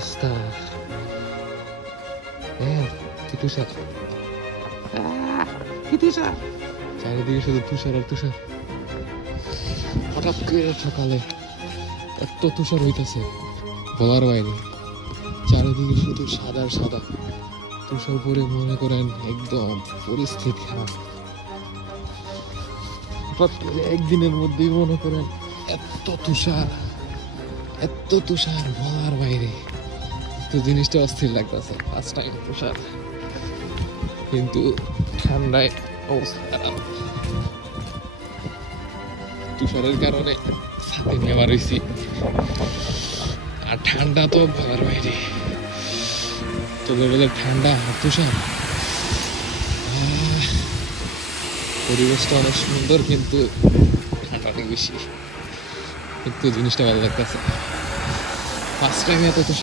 অবস্থা। কি তুষার, কি তুষার, চারিদিকে শুধু তুষার আর তুষার। হঠাৎ করে সকালে এত তুষার হইতেছে বলার বাইরে। চারিদিকে শুধু সাদা সাদা তুষার পরে মনে করেন একদম পরিস্থিতি খারাপ। হঠাৎ করে একদিনের মধ্যেই মনে করেন এত তুষার, এত তুষার বলার বাইরে। তো জিনিসটা অস্থির লাগতেছে, ফার্স্ট টাইম তুষার, কিন্তু ঠান্ডায় অবস্থা খারাপ। তুষারের কারণে ছাতি নেওয়া রয়েছি, আর ঠান্ডা তো বলার বাইরে। তো লেভেলের ঠান্ডা আর তুষার, পরিবেশটা অনেক সুন্দর কিন্তু ঠান্ডাটা বেশি, কিন্তু জিনিসটা ভালো লাগতেছে। ফার্স্ট টাইম এত